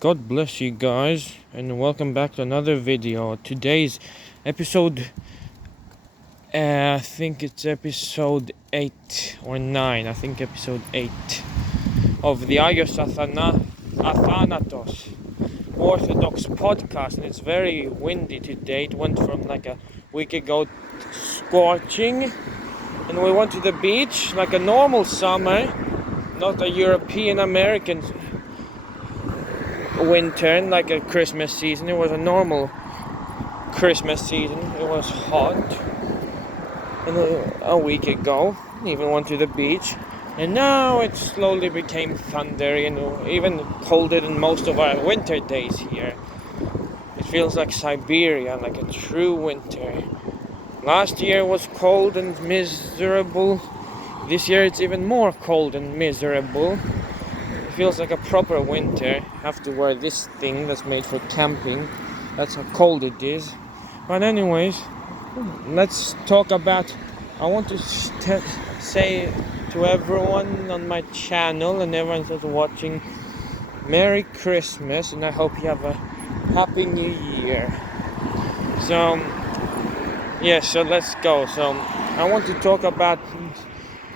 God bless you guys, and welcome back to another video. Today's episode, I think it's episode 8 or 9. I think episode 8 of the Agios Athanatos Orthodox Podcast, and it's very windy today. It went from like a week ago scorching, and we went to the beach like a normal summer, not a European American winter, like a Christmas season. It was a normal Christmas season. It was hot, and a week ago even went to the beach, and now it slowly became thundery and even colder than most of our winter days here. It feels like Siberia, like a true winter. Last year was cold and miserable. This year it's even more cold and miserable. It feels like a proper winter. I have to wear this thing that's made for camping. That's how cold it is. But anyways, let's talk about, I want to say to everyone on my channel and everyone that's watching, Merry Christmas, and I hope you have a Happy New Year. So let's go. So I want to talk about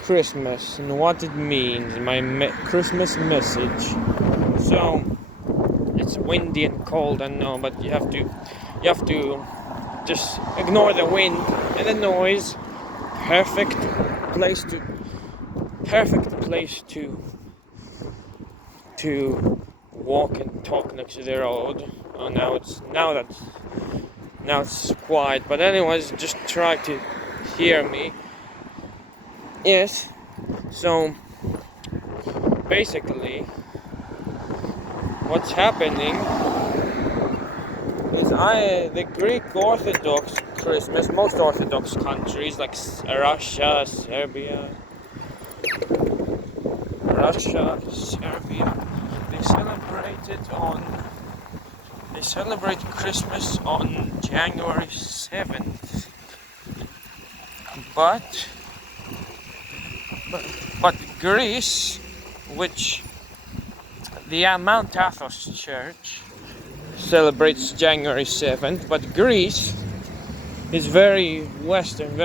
Christmas and what it means, my Christmas message. So it's windy and cold, I know, but you have to just ignore the wind and the noise. Perfect place to walk and talk next to the road. Oh, now it's quiet, but anyways, just try to hear me. Yes, so basically what's happening is the Greek Orthodox Christmas, most Orthodox countries like Russia, Serbia, they celebrate Christmas on January 7th, but Greece, which the Mount Athos Church celebrates January 7th, but Greece is very Western,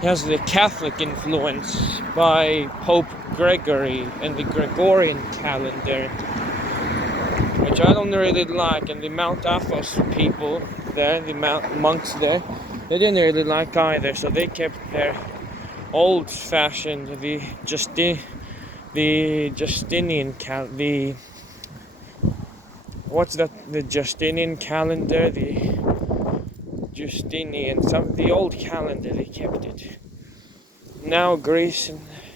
has the Catholic influence by Pope Gregory and the Gregorian calendar, which I don't really like, and the Mount Athos people there, the monks there, they didn't really like either, so they kept their old-fashioned, the Justinian the old calendar, they kept it. Now Greece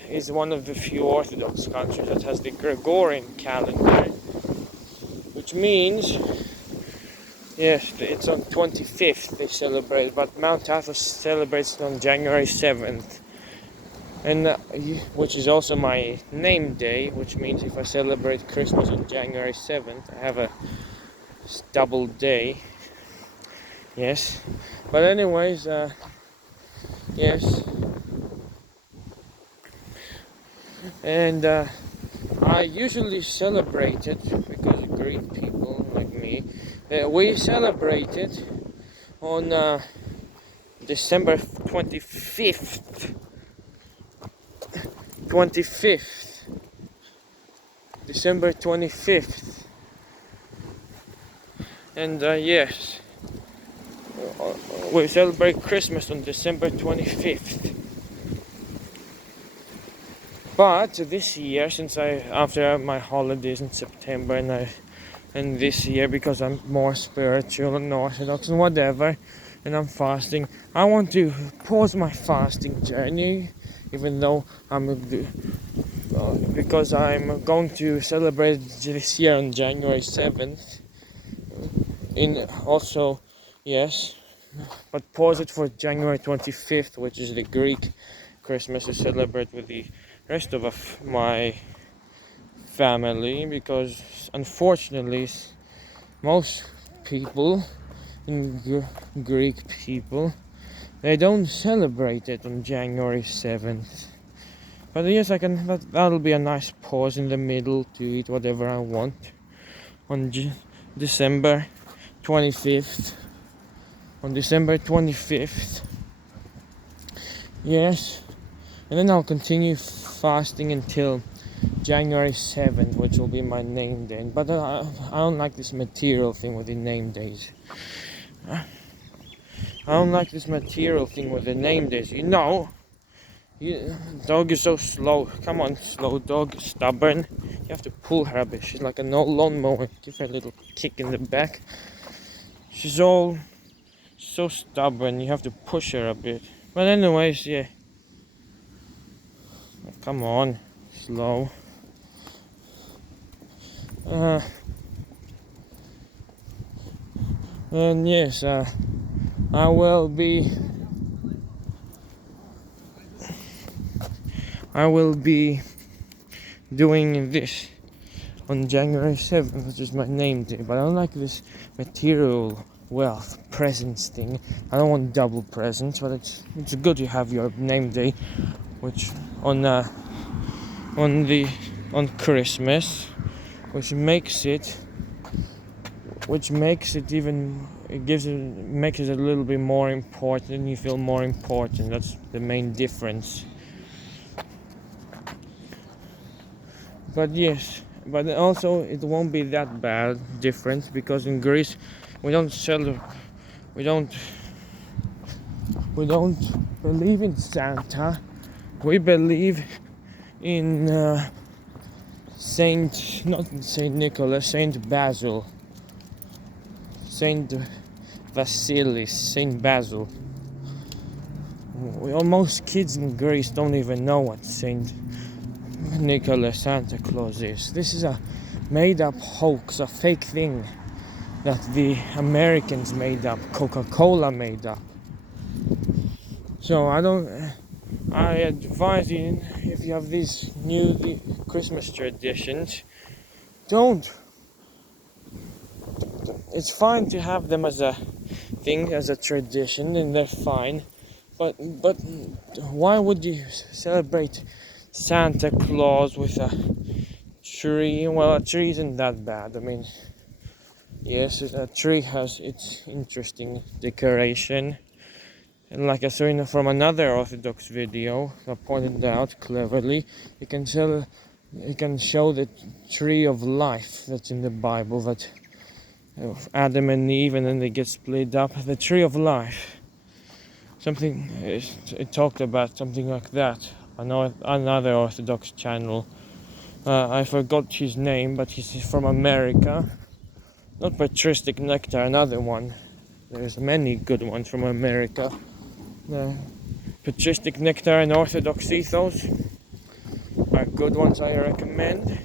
is one of the few Orthodox countries that has the Gregorian calendar, which means, yes, it's on 25th they celebrate, but Mount Athos celebrates on January 7th. And which is also my name day, which means if I celebrate Christmas on January 7th, I have a double day. Yes, but anyways, yes, and I usually celebrate it because Greek people like me, we celebrate it on December 25th. December 25th, and yes, we celebrate Christmas on December 25th. But this year, since after my holidays in September, and this year, because I'm more spiritual and Orthodox and whatever, and I'm fasting, I want to pause my fasting journey, even though because I'm going to celebrate this year on January 7th. Yes, but pause it for January 25th, which is the Greek Christmas, to celebrate with the rest of my family, because unfortunately most people, Greek people, they don't celebrate it on January 7th. But yes, that'll be a nice pause in the middle to eat whatever I want. on December 25th. On December 25th. Yes. And then I'll continue fasting until January 7th, which will be my name day. But I don't like this material thing with the name days. I don't like this material thing with the name days. Dog is so slow. Come on, slow dog, stubborn. You have to pull her a bit. She's like an old lawnmower. Give her a little kick in the back. She's all so stubborn. You have to push her a bit. But anyways, yeah. Come on, slow. And yes, I will be doing this on January 7th, which is my name day. But I don't like this material wealth presents thing. I don't want double presents, but it's good to have your name day, which on Christmas, which makes it even, makes it a little bit more important. You feel more important. That's the main difference. But yes, but also it won't be that bad difference, because in Greece we don't believe in Santa. We believe in Saint Nicholas, Saint Basil, Saint Vasilis, Saint Basil. Most kids in Greece don't even know what Saint Nicholas, Santa Claus is. This is a made-up hoax, a fake thing that the Americans made up, Coca-Cola made up. So I advise you, if you have these new Christmas traditions, it's fine to have them as a thing, as a tradition, and they're fine, but why would you celebrate Santa Claus with a tree? Well, a tree isn't that bad. I mean, yes, a tree has its interesting decoration. And like I saw from another Orthodox video, I pointed out cleverly, you can show the tree of life that's in the Bible, that Adam and Eve, and then they get split up. The tree of life. It talked about something like that. I know another Orthodox channel. I forgot his name, but he's from America. Not Patristic, Nectar, another one. There's many good ones from America. Patristic, Nectar, and Orthodox Ethos are good ones, I recommend.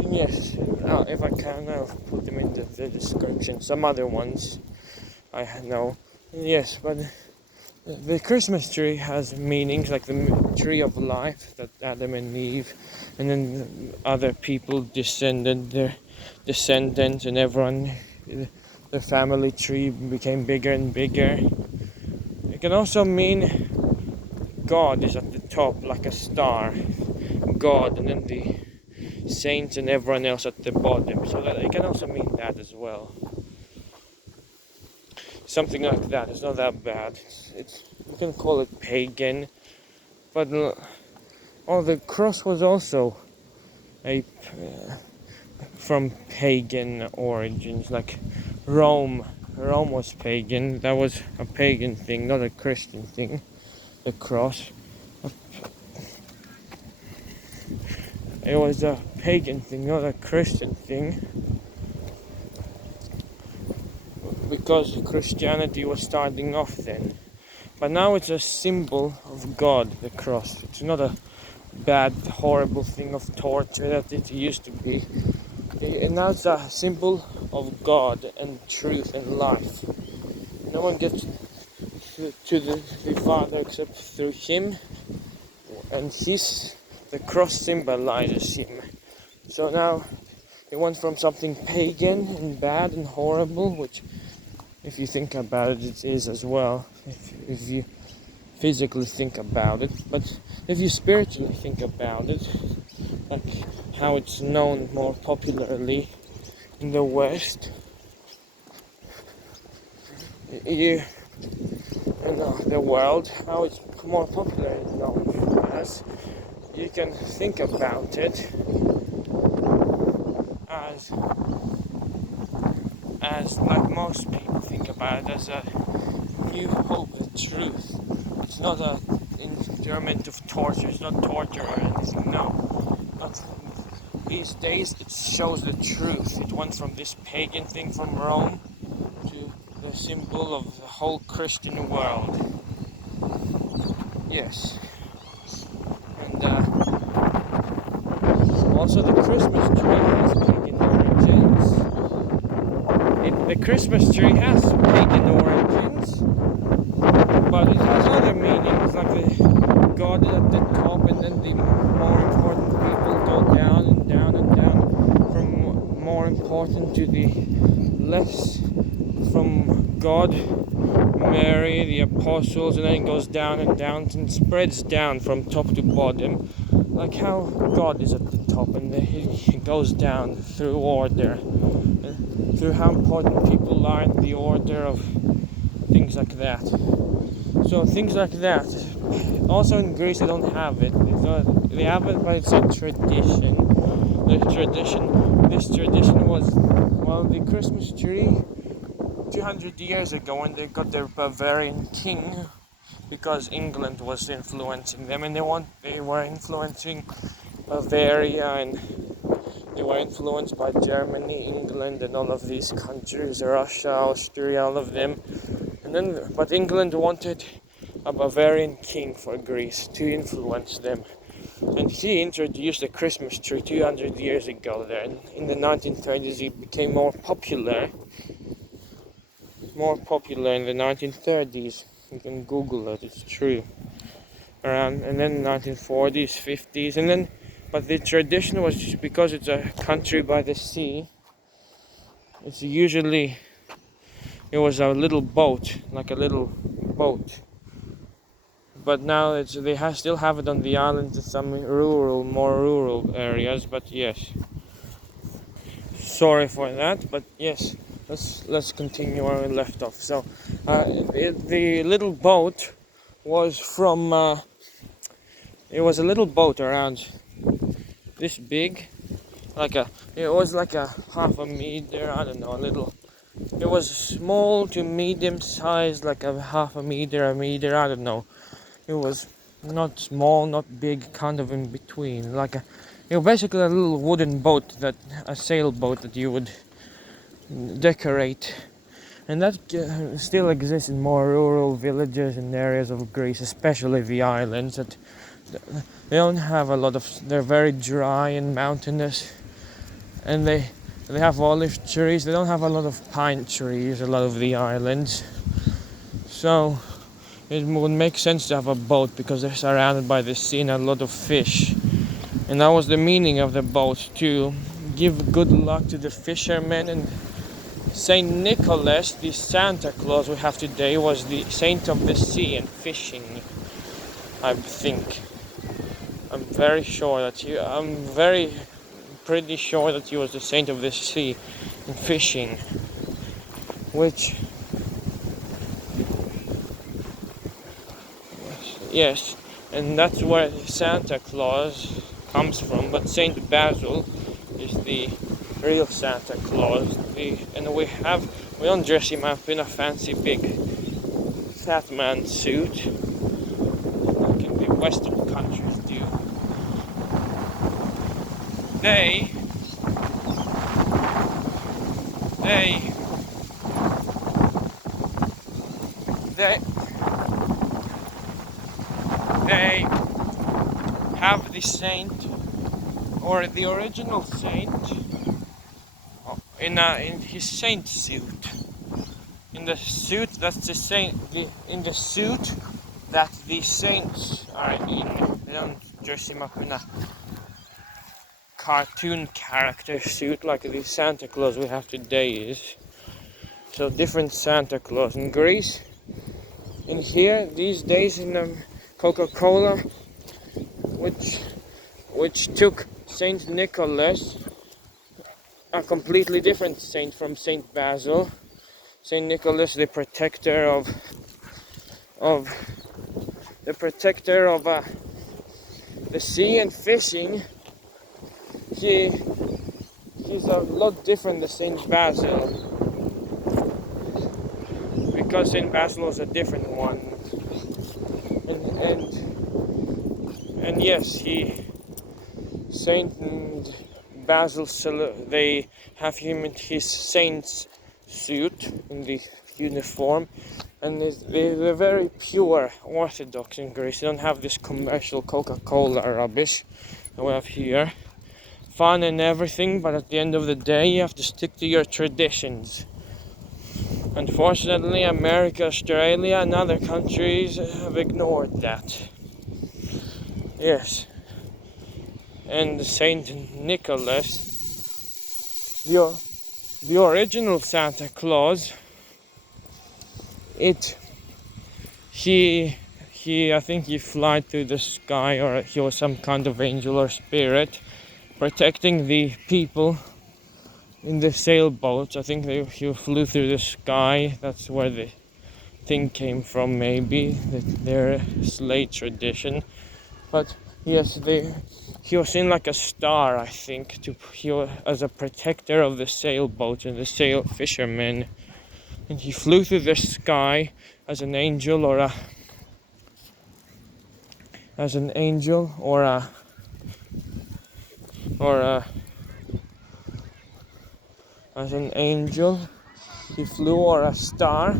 And yes, if I can, I'll put them in the description. Some other ones I know. Yes, but the Christmas tree has meanings, like the tree of life, that Adam and Eve, and then other people, their descendants, and everyone, the family tree became bigger and bigger. It can also mean God is at the top, like a star, God, and then the saints and everyone else at the bottom. So that it can also mean that as well. Something like that. It's not that bad. You can call it pagan, but the cross was also from pagan origins. Like Rome was pagan. That was a pagan thing, not a Christian thing. The cross. It was a pagan thing, not a Christian thing. Because Christianity was starting off then. But now it's a symbol of God, the cross. It's not a bad, horrible thing of torture that it used to be. And now it's a symbol of God and truth and life. No one gets to the Father except through Him, and the cross symbolizes Him. So now it went from something pagan and bad and horrible, which, if you think about it, it is as well, if you physically think about it. But if you spiritually think about it, like how it's known more popularly in the West. You know, the world, how it's more popularly known as. You can think about it as like most people think about it, as a new hope, the truth. It's not an instrument of torture, it's not torture or anything, no. But these days it shows the truth. It went from this pagan thing from Rome to the symbol of the whole Christian world. Yes. And also the Christmas tree has pagan origins. The Christmas tree has pagan origins, but it has other meanings, like the God at the top, and then the more important people go down and down and down, from more important to the less, from God, Mary, the apostles, and then it goes down and down and spreads down from top to bottom, like how God is at the top and it goes down through order, through how important people are in the order of things like that. So things like that. Also in Greece they don't have it. They have it, but it's a tradition. This tradition was, well, the Christmas tree 200 years ago when they got their Bavarian king, because England was influencing them, and they were influencing Bavaria, and they were influenced by Germany, England, and all of these countries, Russia, Austria, all of them. But England wanted a Bavarian king for Greece to influence them, and he introduced the Christmas tree 200 years ago there. And in the 1930s it became more popular in the 1930s. You can Google it, it's true. And then 1940s, 50s, but the tradition was just because it's a country by the sea. It was a little boat, like a little boat. But now they still have it on the islands in some more rural areas. But yes, sorry for that. But yes, let's continue where we left off. So the little boat was from. It was a little boat around this big, it was like a half a meter. I don't know, a little. It was small to medium size, like a half a meter. I don't know. It was not small, not big, kind of in between. It was basically a little wooden boat, a sailboat that you would decorate. And that still exists in more rural villages and areas of Greece, especially the islands. That they don't have a lot of. They're very dry and mountainous, and they have olive trees. They don't have a lot of pine trees. A lot of the islands, so it would make sense to have a boat because they're surrounded by the sea and a lot of fish. And that was the meaning of the boat, to give good luck to the fishermen. And Saint Nicholas, the Santa Claus we have today, was the saint of the sea and fishing, I think. I'm pretty sure that he was the saint of the sea and fishing, which, yes, and that's where Santa Claus comes from. But Saint Basil is the real Santa Claus. And we don't dress him up in a fancy big fat man suit like in the Western countries do. They have the saint, or the original saint, in his saint suit. In the suit that's the saint. In the suit that the saints are in. They don't dress him up in a cartoon character suit like the Santa Claus we have today is. So different Santa Claus in Greece. In here these days in Coca-Cola, which took Saint Nicholas, a completely different saint from Saint Basil. Saint Nicholas, the protector of the sea and fishing. He's a lot different than Saint Basil, because Saint Basil was a different one. And yes, Saint Basil, they have him in his saint's suit, in the uniform, and they're very pure Orthodox in Greece. They don't have this commercial Coca-Cola rubbish that we have here. Fun and everything, but at the end of the day you have to stick to your traditions. Unfortunately, America, Australia and other countries have ignored that. Yes. And Saint Nicholas, the original Santa Claus, I think he flew through the sky, or he was some kind of angel or spirit protecting the people in the sailboats. I think he flew through the sky. That's where the thing came from, maybe, their sleigh tradition. But yes, he was in like a star, I think, as a protector of the sailboats and the sail fishermen. And he flew through the sky as an angel or a he flew, or a star,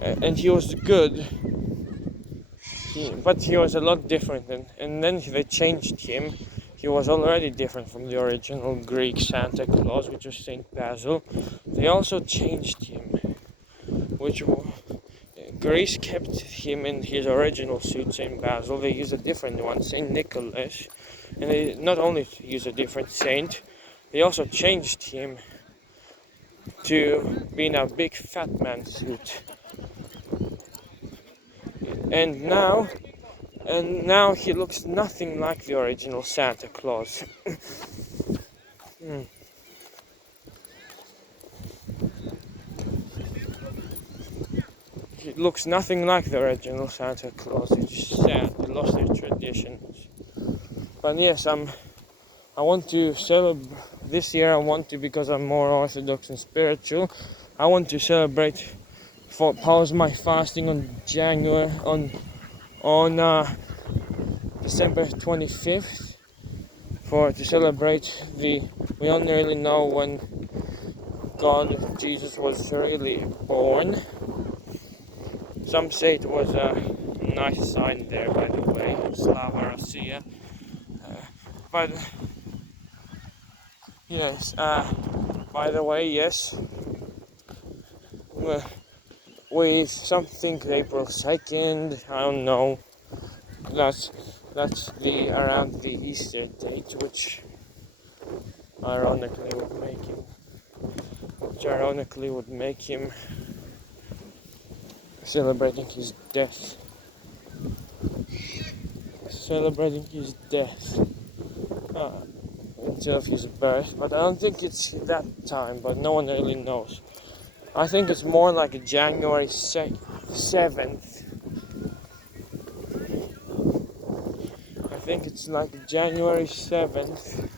and he was good. But he was a lot different, and then they changed him. He was already different from the original Greek Santa Claus, which was Saint Basil. They also changed him, Greece kept him in his original suit, Saint Basil. They used a different one, Saint Nicholas, and they not only used a different saint, they also changed him to be in a big fat man suit. And now he looks nothing like the original Santa Claus. He looks nothing like the original Santa Claus. It's just sad. They lost their traditions. But yes, I want to celebrate this year. Because I'm more Orthodox and spiritual, I want to celebrate. Pause my fasting on December 25th to celebrate we don't really know when Jesus was really born. Some say it was a nice sign there, by the way, Slava Russia. But yes, by the way, yes. With something April 2nd, I don't know. That's around the Easter date, which ironically would make him celebrating his death. Instead of his birth. But I don't think it's that time, but no one really knows. I think it's more like January 7th. I think it's like January 7th.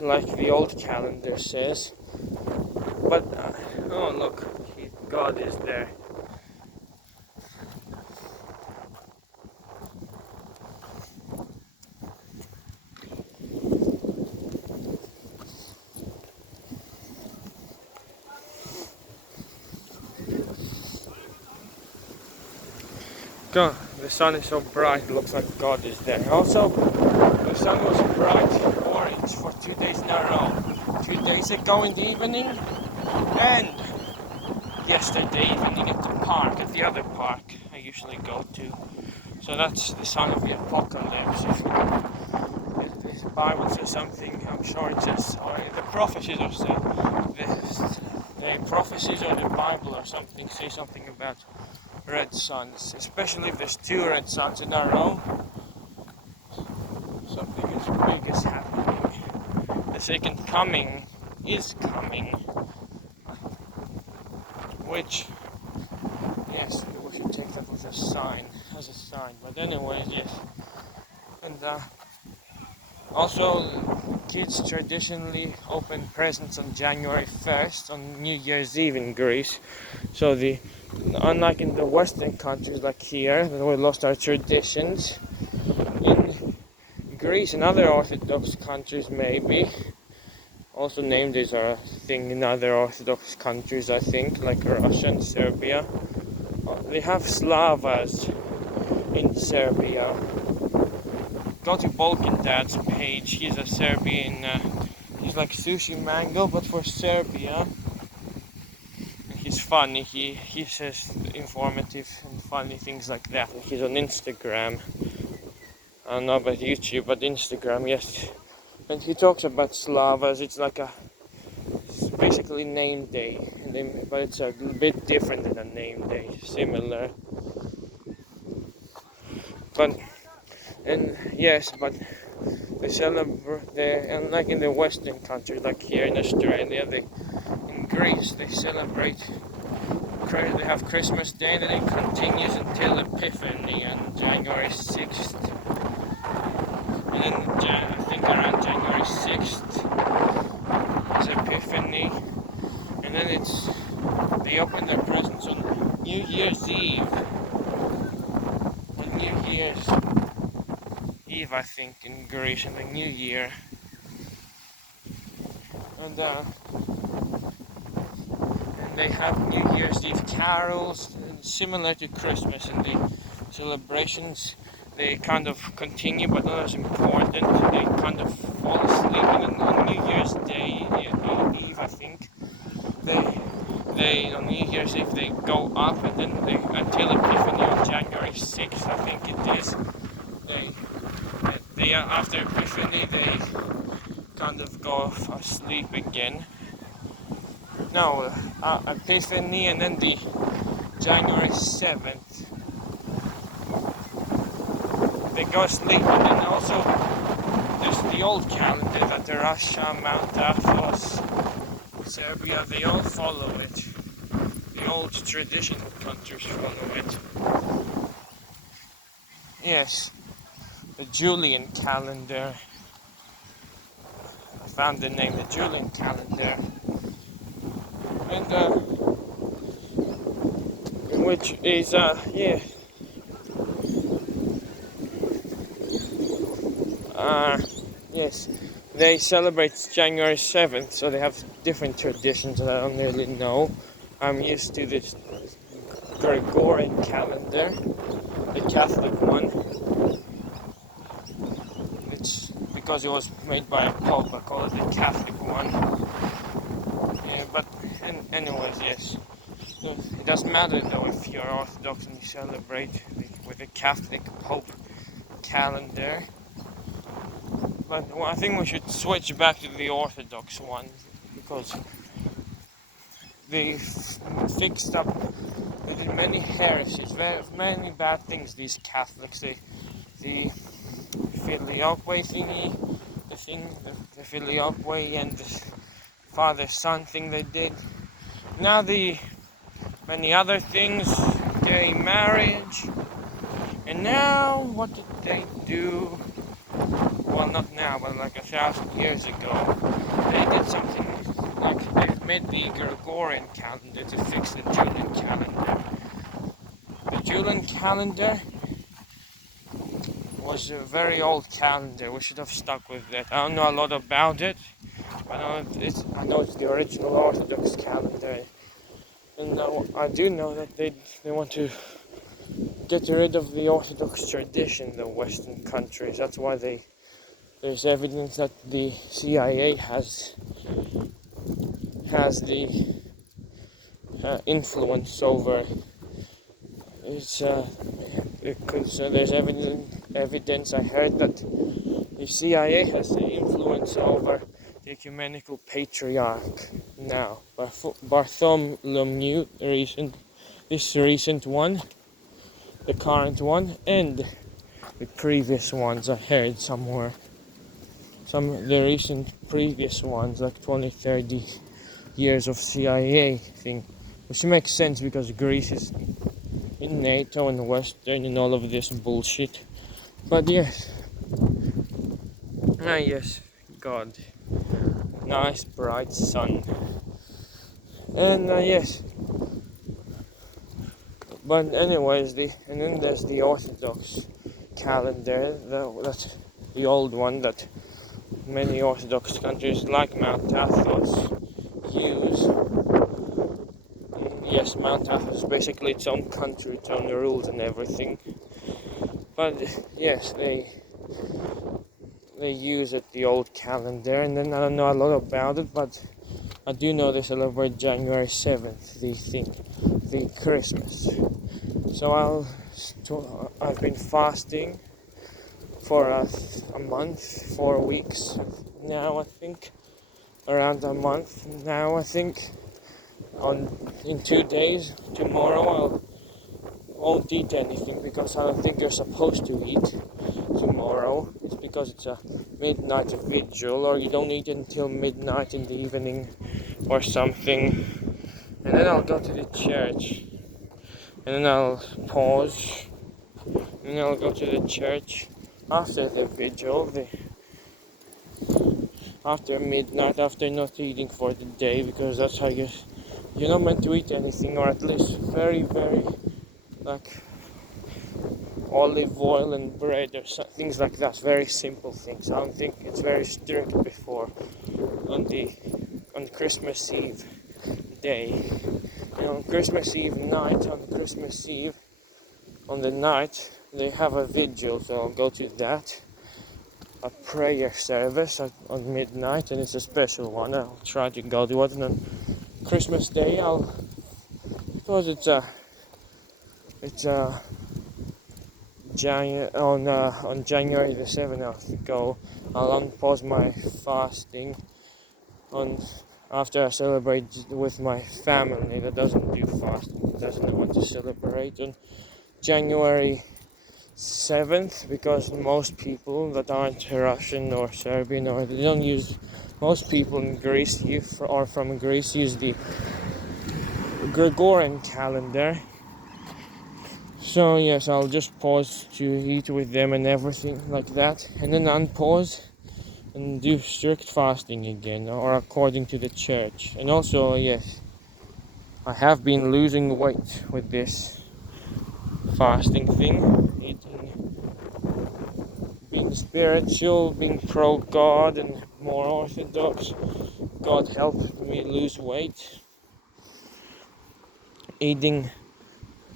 Like the old calendar says. But, oh look, God is there. God, the sun is so bright, it looks like God is there. Also, the sun was bright orange for 2 days in a row. 2 days ago in the evening, and yesterday evening at the other park I usually go to. So that's the sign of the apocalypse. If the Bible says something, I'm sure it says, or the prophecies or say, the prophecies or the Bible or something say something about red suns, especially if there's 2 red suns in a row. big is happening. The second coming is coming, which, yes, we should take that as a sign. But anyways, yes. And also, kids traditionally open presents on January 1st, on New Year's Eve in Greece. So unlike in the Western countries like here, that we lost our traditions, in Greece and other Orthodox countries maybe, also name days are a thing in other Orthodox countries, I think, like Russia and Serbia. They have Slavas in Serbia. Go to Balkan Dad's page. He's a Serbian, he's like Sushi Mango, but for Serbia. He's funny, he says informative and funny things like that. He's on Instagram. I don't know about YouTube, but Instagram, yes. And he talks about Slavas. It's basically name day, but it's a bit different than a name day, similar. But they celebrate, unlike in the Western countries, like here in Australia, in Greece, they have Christmas Day, and then it continues until Epiphany on January 6th. And then I think around January 6th is Epiphany, and then they open their presents on New Year's Eve. On New Year's Eve, I think, in Greece, and the New Year. And they have New Year's Eve carols, similar to Christmas, and the celebrations, they kind of continue, but not as important. They kind of fall asleep, and on New Year's Day, Eve, I think, they on New Year's Eve they go up, and then until Epiphany on January 6th, I think it is. They after Epiphany they kind of go asleep again. No, Epiphany, and then the January 7th they go asleep, and then also there's the old calendar that the Russia, Mount Athos, Serbia, they all follow it. The old traditional countries follow it. Yes, the Julian calendar. I found the name, the Julian calendar. And which is yes, they celebrate January 7th, so they have different traditions that I don't really know. I'm used to this Gregorian calendar, the Catholic one. It's because it was made by a pope, I call it the Catholic one. Yeah, but anyways, yes. So it doesn't matter though if you're Orthodox and you celebrate with the Catholic Pope calendar. But I think we should switch back to the Orthodox one, because they fixed up, they did many heresies, many bad things, these Catholics. The filioque thingy, the filioque and the father-son thing they did. Now the many other things, gay marriage, and now what did they do? Well, not now, but like 1,000 years ago, they did something like they made the Gregorian calendar to fix the Julian calendar. The Julian calendar was a very old calendar. We should have stuck with that. I don't know a lot about it, but I know it's the original Orthodox calendar. And I do know that they want to get rid of the Orthodox tradition in the Western countries. That's why there's evidence that the CIA has the influence over. There's evidence. I heard that the CIA has the influence over the ecumenical patriarch now. Bartholomew, this recent one, the current one, and the previous ones I heard somewhere. the recent previous ones, like 20-30 years of CIA thing, which makes sense because Greece is in NATO and Western and all of this bullshit. But yes, God, nice bright sun, and yes. But anyways, and then there's the Orthodox calendar, that's the old one that many Orthodox countries like Mount Athos use. Yes, Mount Athos is basically its own country, its own rules and everything. But yes, they use it, the old calendar, and then I don't know a lot about it, but I do know they celebrate January 7th, the Christmas. So I've been fasting for a month, 4 weeks now, I think. Around a month now, I think. In 2 days, tomorrow I won't eat anything because I don't think you're supposed to eat tomorrow. It's because it's a midnight vigil, or you don't eat until midnight in the evening or something. And then I'll go to the church. And then I'll pause. And then I'll go to the church after the vigil, after midnight, after not eating for the day, because that's how you're not meant to eat anything, or at least very, very, like olive oil and bread or things like that. Very simple things. I don't think it's very strict before on Christmas Eve day. And on Christmas Eve night, on the night, they have a vigil, so I'll go to that. A prayer service on midnight, and it's a special one. I'll try to go to it. And on Christmas Day, because it's on January the 7th, I'll unpause my fasting after I celebrate with my family that doesn't do fasting, doesn't want to celebrate on January 7th, because most people that aren't Russian or Serbian, or they don't use, most people in Greece or from Greece use the Gregorian calendar. So yes, I'll just pause to eat with them and everything like that, and then unpause and do strict fasting again, or according to the church. And also, yes, I have been losing weight with this fasting thing, being spiritual, being pro-God and more Orthodox. God helped me lose weight.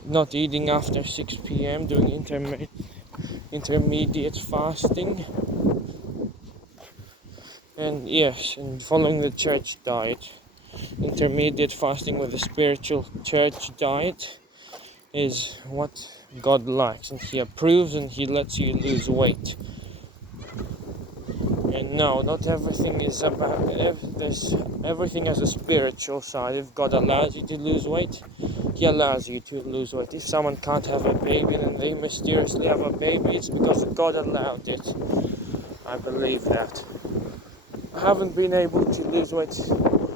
Not eating after 6 p.m, doing intermediate fasting. And yes, and following the church diet. Intermediate fasting with the spiritual church diet is what God likes, and He approves, and He lets you lose weight. And no, not everything is about everything has a spiritual side. If God allows you to lose weight, He allows you to lose weight. If someone can't have a baby and they mysteriously have a baby, it's because God allowed it. I believe that. I haven't been able to lose weight,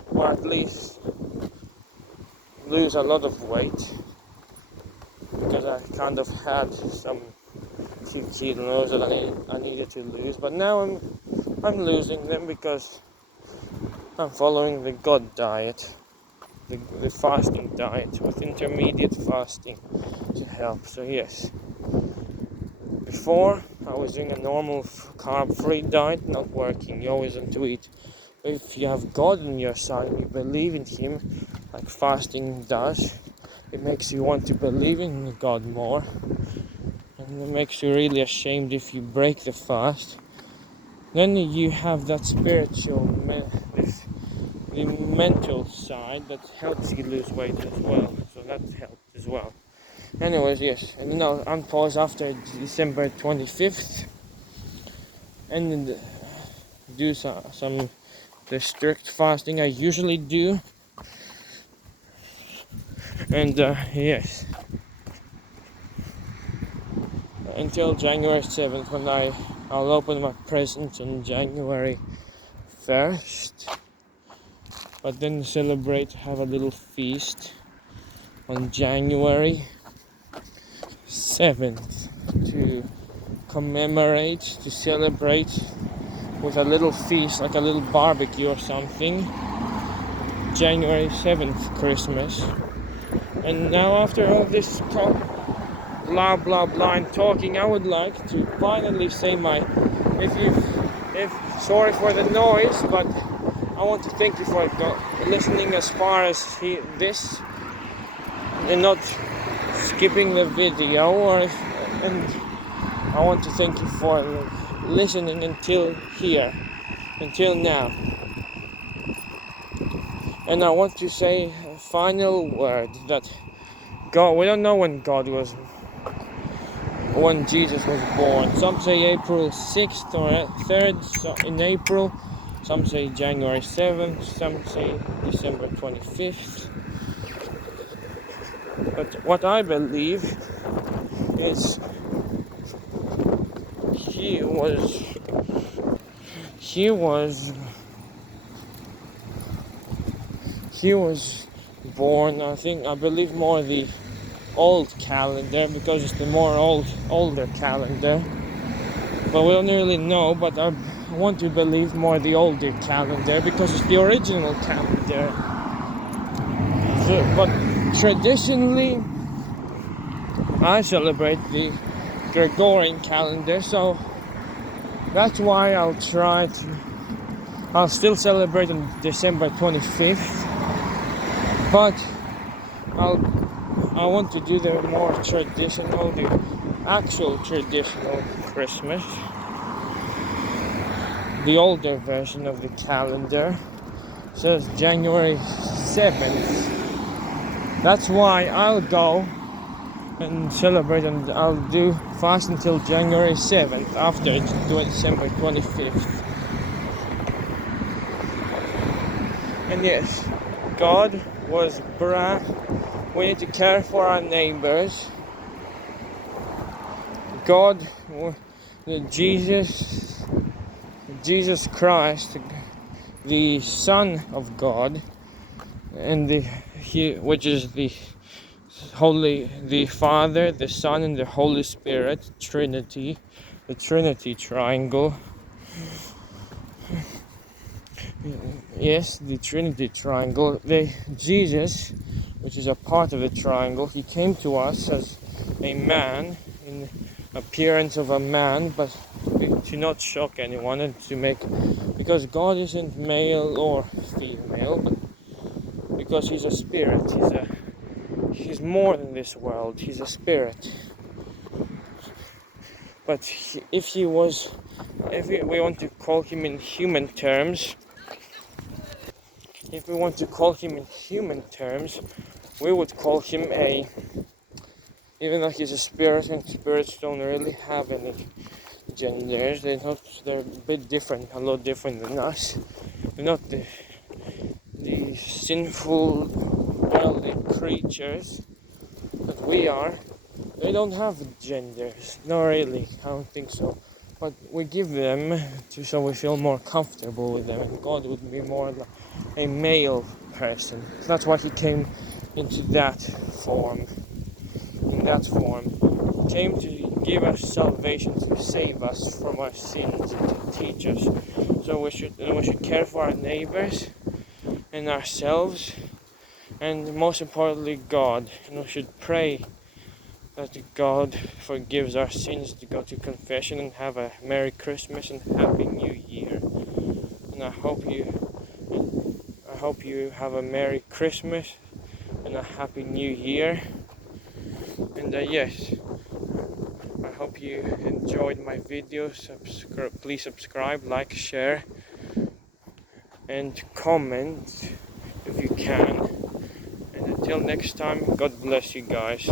or at least lose a lot of weight, because I kind of had some few kilos that I needed to lose, but now I'm losing them because I'm following the God diet, the fasting diet with intermediate fasting to help. So yes, before I was doing a normal carb-free diet, not working. You always want to eat. But if you have God on your side and you believe in Him, like fasting does, it makes you want to believe in God more, and it makes you really ashamed if you break the fast. Then you have that spiritual, the mental side that helps you lose weight as well. So that helped as well. Anyways, yes, and then I'll unpause after December 25th, and then do the strict fasting I usually do. And yes, until January 7th, when I I'll open my presents on January 1st, but then have a little feast on January 7th to commemorate, to celebrate with a little feast, like a little barbecue or something, January 7th, Christmas. And now after all this talk, blah blah blah and talking, I would like to finally say sorry for the noise, but I want to thank you for listening as far as this and not skipping the video, and I want to thank you for listening until now. And I want to say a final word that we don't know when Jesus was born. Some say April 6th or 3rd in April, some say January 7th, some say December 25th. But what I believe is he was born, I believe more the old calendar, because it's the more older calendar, but we don't really know. But I want to believe more the older calendar because it's the original calendar. But traditionally I celebrate the Gregorian calendar, so that's why I'll still celebrate on December 25th, but I want to do the more traditional, the actual traditional Christmas, the older version of the calendar. Says January 7th. That's why I'll go and celebrate, and I'll do fast until January 7th after it's December 25th. And yes, God was we need to care for our neighbors. Jesus Christ, the Son of God, and which is the Father, the Son, and the Holy Spirit, Trinity, the Trinity triangle. Yes, the Trinity triangle. Jesus, which is a part of the triangle, he came to us as a man, in appearance of a man, but to not shock anyone and because God isn't male or female, but because he's a spirit, he's more than this world, he's a spirit. But if we want to call him in human terms, we would call him even though he's a spirit, and spirits don't really have any genders, they're a bit different, a lot different than us. They're not the sinful, worldly creatures that we are. They don't have genders, not really, I don't think so. But we give them so we feel more comfortable with them, and God would be more like a male person. So that's why he came into that form. He came to give us salvation, to save us from our sins, and to teach us. So we should care for our neighbors and ourselves, and most importantly God. And we should pray that God forgives our sins, to go to confession and have a Merry Christmas and Happy New Year. And I hope you have a Merry Christmas and a Happy New Year. And yes, I hope you enjoyed my video. Please subscribe, like, share, and comment if you can. And until next time, God bless you guys.